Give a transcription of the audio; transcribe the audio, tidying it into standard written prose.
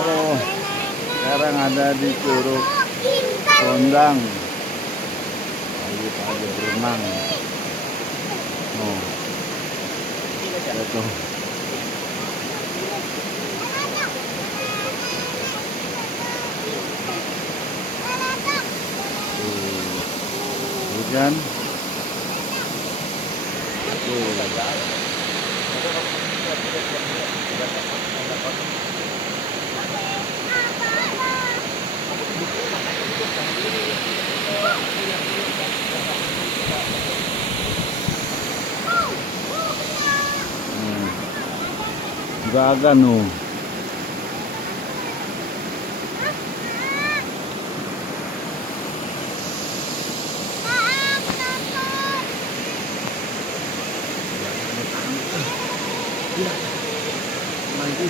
Oh, sekarang ada di Curug Kondang. Pagi-pagi berenang. Oh, itu. Hujan. Gaga no. Lagi.